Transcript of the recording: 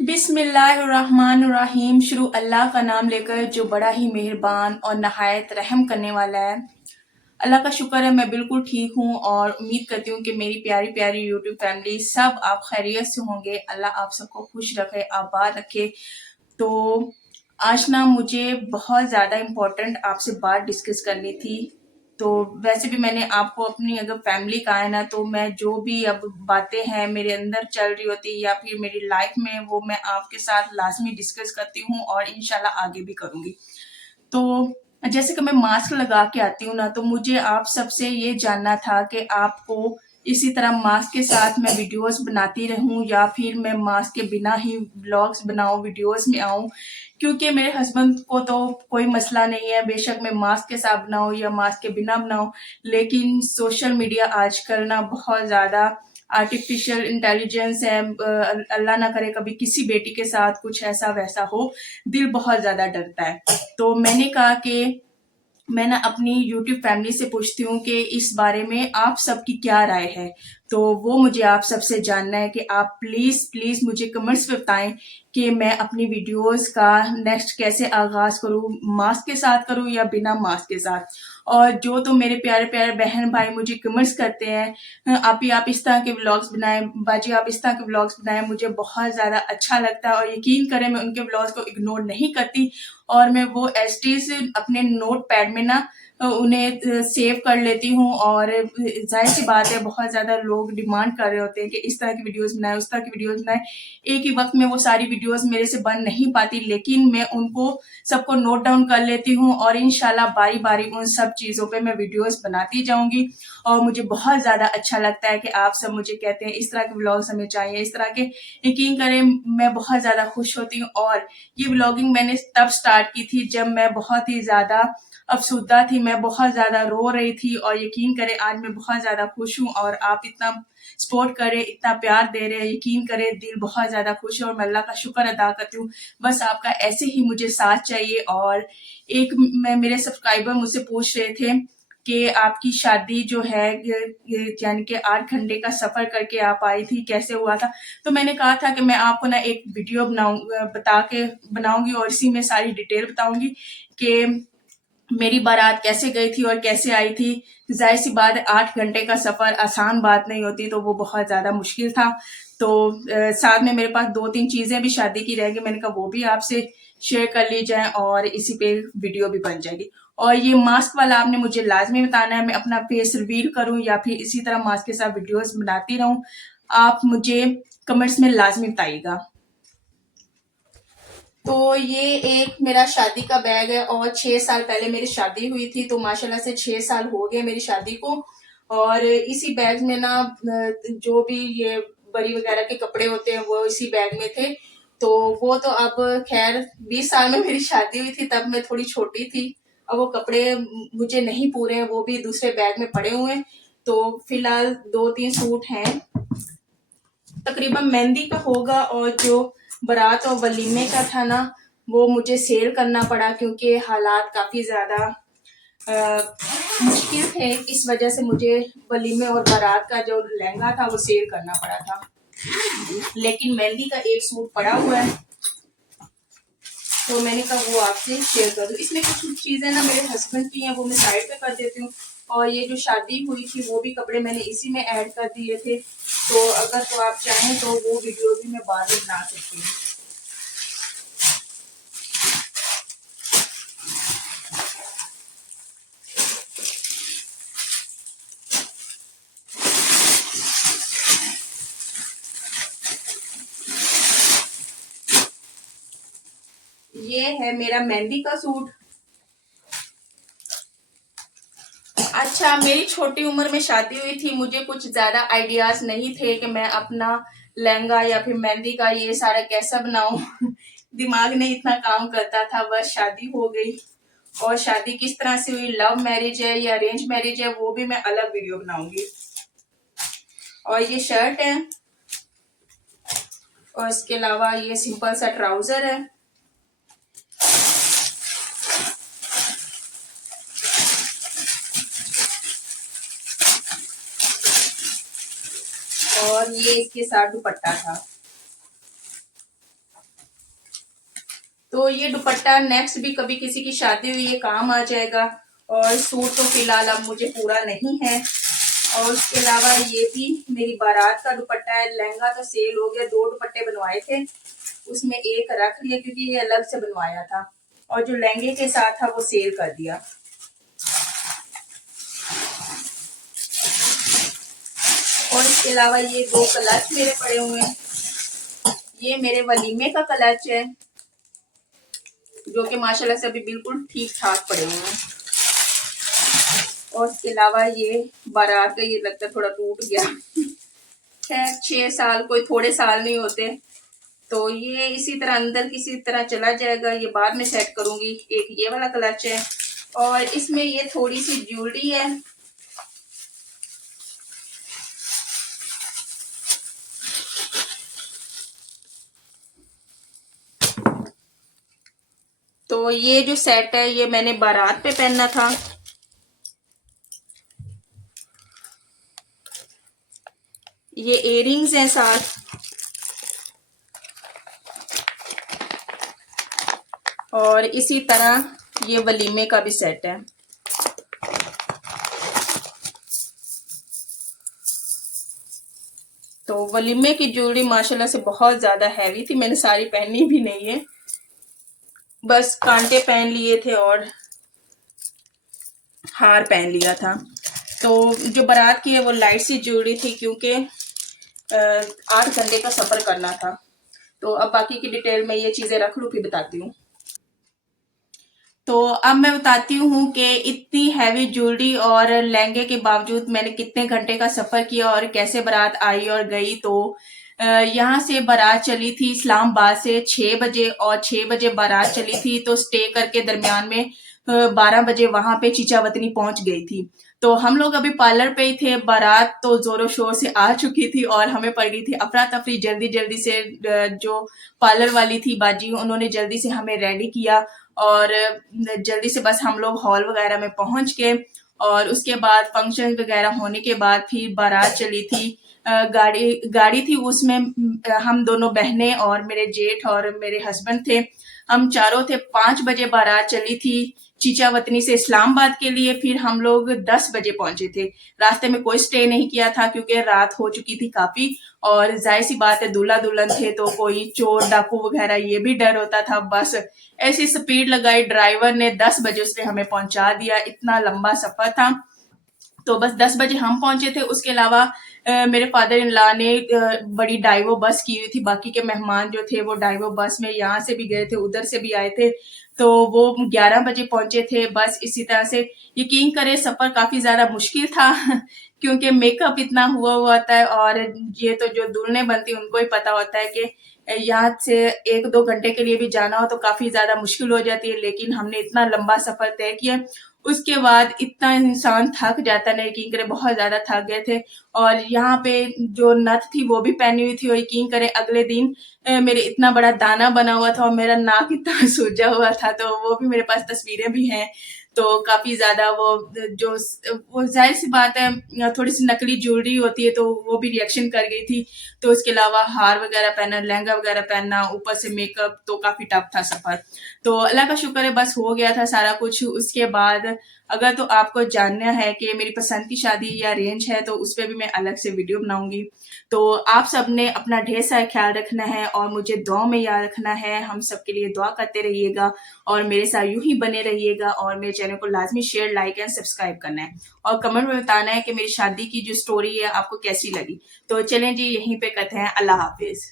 बिस्मिल्लाहिर्रहमानिर्रहीम। शुरू अल्लाह का नाम लेकर जो बड़ा ही मेहरबान और नहायत रहम करने वाला है। अल्लाह का शुक्र है मैं बिल्कुल ठीक हूँ और उम्मीद करती हूँ कि मेरी प्यारी प्यारी यूट्यूब फैमिली सब आप खैरियत से होंगे। अल्लाह आप सबको खुश रखे, आबाद रखे। तो आज ना मुझे बहुत ज़्यादा इम्पोर्टेंट आपसे बात डिस्कस करनी थी। तो वैसे भी मैंने आपको अपनी अगर फैमिली का है ना, तो मैं जो भी अब बातें हैं मेरे अंदर चल रही होती या फिर मेरी लाइफ में, वो मैं आपके साथ लाजमी डिस्कस करती हूँ और इंशाल्लाह आगे भी करूँगी। तो जैसे कि मैं मास्क लगा के आती हूँ ना, तो मुझे आप सबसे ये जानना था कि आपको इसी तरह मास्क के साथ मैं वीडियोस बनाती रहूं या फिर मैं मास्क के बिना ही व्लॉग्स बनाऊं, वीडियोस में आऊं। क्योंकि मेरे हस्बैंड को तो कोई मसला नहीं है, बेशक मैं मास्क के साथ बनाऊं या मास्क के बिना बनाऊं। लेकिन सोशल मीडिया आजकल ना बहुत ज्यादा आर्टिफिशियल इंटेलिजेंस है। अल्लाह ना करे कभी किसी बेटी के साथ कुछ ऐसा वैसा हो, दिल बहुत ज्यादा डरता है। तो मैंने कहा कि मैं ना अपनी यूट्यूब फैमिली से पूछती हूँ कि इस बारे में आप सबकी क्या राय है। तो वो मुझे आप सबसे जानना है कि आप प्लीज प्लीज मुझे कमेंट्स में बताएं कि मैं अपनी वीडियोस का नेक्स्ट कैसे आगाज करूँ, मास्क के साथ करूँ या बिना मास्क के साथ। और जो तो मेरे प्यारे प्यारे बहन भाई मुझे कमेंट्स करते हैं, आप इस तरह के व्लॉग्स बनाएं, बाजी आप इस तरह के व्लॉग्स बनाएं, मुझे बहुत ज्यादा अच्छा लगता है। और यकीन करें मैं उनके व्लॉग्स को इग्नोर नहीं करती और मैं वो एज अपने नोट पैड में ना उन्हें सेव कर लेती हूँ। और जाहिर सी बात है बहुत ज्यादा लोग डिमांड कर रहे होते हैं कि इस तरह की वीडियोस बनाए, उस तरह की वीडियोस बनाए। एक ही वक्त में वो सारी वीडियोस मेरे से बन नहीं पाती, लेकिन मैं उनको सबको नोट डाउन कर लेती हूँ और इंशाल्लाह बारी बारी उन सब चीजों पे मैं वीडियोस बनाती जाऊंगी। और मुझे बहुत ज्यादा अच्छा लगता है कि आप सब मुझे कहते हैं इस तरह के व्लॉग्स हमें चाहिए, इस तरह के। यकीन करें मैं बहुत ज्यादा खुश होती हूँ। और ये व्लॉगिंग मैंने तब स्टार्ट की थी जब मैं बहुत ही ज्यादा अफसुदा थी, मैं बहुत ज्यादा रो रही थी। और यकीन करें आज मैं बहुत ज्यादा खुश हूँ और आप इतना सपोर्ट करे, इतना प्यार दे रहे हैं, यकीन करें दिल बहुत ज्यादा खुश है और मैं अल्लाह का शुक्र अदा करती हूँ। बस आपका ऐसे ही मुझे साथ चाहिए। और एक मैं मेरे सब्सक्राइबर मुझसे पूछ रहे थे कि आपकी शादी जो है यानी कि 8 घंटे का सफर करके आप आई थी, कैसे हुआ था। तो मैंने कहा था कि मैं आपको ना एक वीडियो बनाऊंगी और इसी में सारी डिटेल बताऊंगी कि मेरी बारात कैसे गई थी और कैसे आई थी। जाहिर सी बात है 8 घंटे का सफर आसान बात नहीं होती, तो वो बहुत ज्यादा मुश्किल था। तो साथ में मेरे पास 2-3 चीजें भी शादी की रह गई, मैंने कहा वो भी आपसे शेयर कर ली जाए और इसी पे वीडियो भी बन जाएगी। और ये मास्क वाला आपने मुझे लाजमी बताना है, मैं अपना फेस रिवील करूं या फिर इसी तरह मास्क के साथ वीडियोस बनाती रहूं। आप मुझे कमेंट्स में लाजमी बताइएगा। तो ये एक मेरा शादी का बैग है और 6 साल पहले मेरी शादी हुई थी, तो माशाल्लाह से 6 साल हो गए मेरी शादी को। और इसी बैग में ना जो भी ये बड़ी वगैरह के कपड़े होते हैं वो इसी बैग में थे। तो वो तो अब खैर 20 साल में मेरी शादी हुई थी, तब मैं थोड़ी छोटी थी। अब वो कपड़े मुझे नहीं पूरे हैं, वो भी दूसरे बैग में पड़े हुए हैं। तो फिलहाल 2-3 सूट हैं, तकरीबन मेहंदी का होगा। और जो बारात और वलीमे का था ना, वो मुझे सेल करना पड़ा क्योंकि हालात काफी ज्यादा मुश्किल थे। इस वजह से मुझे वलीमे और बारात का जो लहंगा था वो सेल करना पड़ा था। लेकिन मेहंदी का एक सूट पड़ा हुआ है, तो मैंने कहा वो आपसे शेयर कर दूं। इसमें कुछ चीजें ना मेरे हस्बैंड की हैं, वो मैं साइड पे कर देती हूँ। और ये जो शादी हुई थी वो भी कपड़े मैंने इसी में ऐड कर दिए थे। तो अगर तो आप चाहें तो वो वीडियो भी मैं बाद में बना सकती हूँ। ये है मेरा मेहंदी का सूट। अच्छा, मेरी छोटी उम्र में शादी हुई थी, मुझे कुछ ज्यादा आइडियाज नहीं थे कि मैं अपना लहंगा या फिर मेहंदी का ये सारा कैसा बनाऊं। दिमाग नहीं इतना काम करता था, बस शादी हो गई। और शादी किस तरह से हुई, लव मैरिज है या अरेंज मैरिज है, वो भी मैं अलग वीडियो बनाऊंगी। और ये शर्ट है और इसके अलावा ये सिंपल सा ट्राउजर है। और ये इसके साथ दुपट्टा था। तो ये दुपट्टा नेक्स्ट भी कभी किसी की शादी हुई ये काम आ जाएगा। और सूट तो फिलहाल अब मुझे पूरा नहीं है। और उसके अलावा ये भी मेरी बारात का दुपट्टा है। लहंगा तो सेल हो गया, 2 दुपट्टे बनवाए थे, उसमें एक रख लिया क्योंकि ये अलग से बनवाया था, और जो लहंगे के साथ था वो सेल कर दिया। और इसके अलावा ये 2 क्लच मेरे पड़े हुए हैं। ये मेरे वलीमे का क्लच है जो कि माशाल्लाह से अभी बिल्कुल ठीक ठाक पड़े हुए हैं। और इसके अलावा ये बारात का, ये लगता है थोड़ा टूट गया है। 6 साल कोई थोड़े साल नहीं होते। तो ये इसी तरह अंदर किसी तरह चला जाएगा, ये बाद में सेट करूंगी। एक ये वाला क्लच है और इसमें ये थोड़ी सी ज्वेलरी है। तो ये जो सेट है ये मैंने बारात पे पहनना था। ये इयररिंग्स हैं साथ, और इसी तरह ये वलीमे का भी सेट है। तो वलीमे की ज्वेलरी माशाल्लाह से बहुत ज्यादा हैवी थी, मैंने सारी पहनी भी नहीं है, बस कांटे पहन लिए थे और हार पहन लिया था। तो जो बारात की है वो लाइट सी ज्वेलरी थी क्योंकि 8 घंटे का सफर करना था। तो अब बाकी की डिटेल में ये चीजें रख लूं फिर बताती हूँ। तो अब मैं बताती हूँ कि इतनी हैवी ज्वेलरी और लहंगे के बावजूद मैंने कितने घंटे का सफर किया और कैसे बारात आई और गई। तो यहाँ से बारात चली थी इस्लामाबाद से 6 बजे, और 6 बजे बारात चली थी तो स्टे करके दरमियान में 12 बजे वहां पे चीचावतनी पहुंच गई थी। तो हम लोग अभी पार्लर पे ही थे, बारात तो जोरों शोर से आ चुकी थी और हमें पड़ गई थी अफरा तफरी। जल्दी जल्दी से जो पार्लर वाली थी बाजी, उन्होंने जल्दी से हमें रेडी किया और जल्दी से बस हम लोग हॉल वगैरह में पहुंच गए। और उसके बाद फंक्शन वगैरह होने के बाद फिर बारात चली थी। गाड़ी गाड़ी थी, उसमें हम दोनों बहनें और मेरे जेठ और मेरे हस्बैंड थे, हम चारों थे। 5 बजे बारात चली थी चीचावतनी से इस्लामाबाद के लिए, फिर हम लोग 10 बजे पहुंचे थे। रास्ते में कोई स्टे नहीं किया था क्योंकि रात हो चुकी थी काफी, और जाहिर सी बात है दूल्हा दुल्हन थे तो कोई चोर डाकू वगैरह ये भी डर होता था। बस ऐसी स्पीड लगाई ड्राइवर ने, 10 बजे उसने हमें पहुंचा दिया। इतना लंबा सफर था। तो बस 10 बजे हम पहुंचे थे। उसके अलावा मेरे फादर इन लॉ ने बड़ी डाइवो बस की हुई थी, बाकी के मेहमान जो थे वो डाइवो बस में यहाँ से भी गए थे उधर से भी आए थे। तो वो 11 बजे पहुंचे थे। बस इसी तरह से यकीन करें सफर काफी ज्यादा मुश्किल था क्योंकि मेकअप इतना हुआ होता है, और ये तो जो दुल्हने बनती उनको ही पता होता है कि यहाँ से 1-2 घंटे के लिए भी जाना हो तो काफी ज्यादा मुश्किल हो जाती है। लेकिन हमने इतना लंबा सफर तय किया, उसके बाद इतना इंसान थक जाता है ना, यकीन करे बहुत ज्यादा थक गए थे। और यहाँ पे जो नथ थी वो भी पहनी हुई थी, और यकीन करे अगले दिन मेरे इतना बड़ा दाना बना हुआ था और मेरा नाक इतना सूजा हुआ था। तो वो भी मेरे पास तस्वीरें भी हैं। तो काफी ज्यादा जो वो जाहिर सी बात है थोड़ी सी नकली ज्वेलरी होती है तो वो भी रिएक्शन कर गई थी। तो इसके अलावा हार वगैरह पहनना, लहंगा वगैरह पहनना, ऊपर से मेकअप, तो काफी टफ था सफर। तो अल्लाह का शुक्र है बस हो गया था सारा कुछ। उसके बाद अगर तो आपको जानना है कि मेरी पसंद की शादी या अरेंज है तो उस पर भी मैं अलग से वीडियो बनाऊंगी। तो आप सब ने अपना ढेर सारा ख्याल रखना है और मुझे दुआ में याद रखना है। हम सबके लिए दुआ करते रहिएगा और मेरे साथ यूं ही बने रहिएगा, और मेरे चैनल को लाजमी शेयर, लाइक एंड सब्सक्राइब करना है, और कमेंट में बताना है कि मेरी शादी की जो स्टोरी है आपको कैसी लगी। तो चलें जी, यहीं पे कहते हैं अल्लाह हाफिज।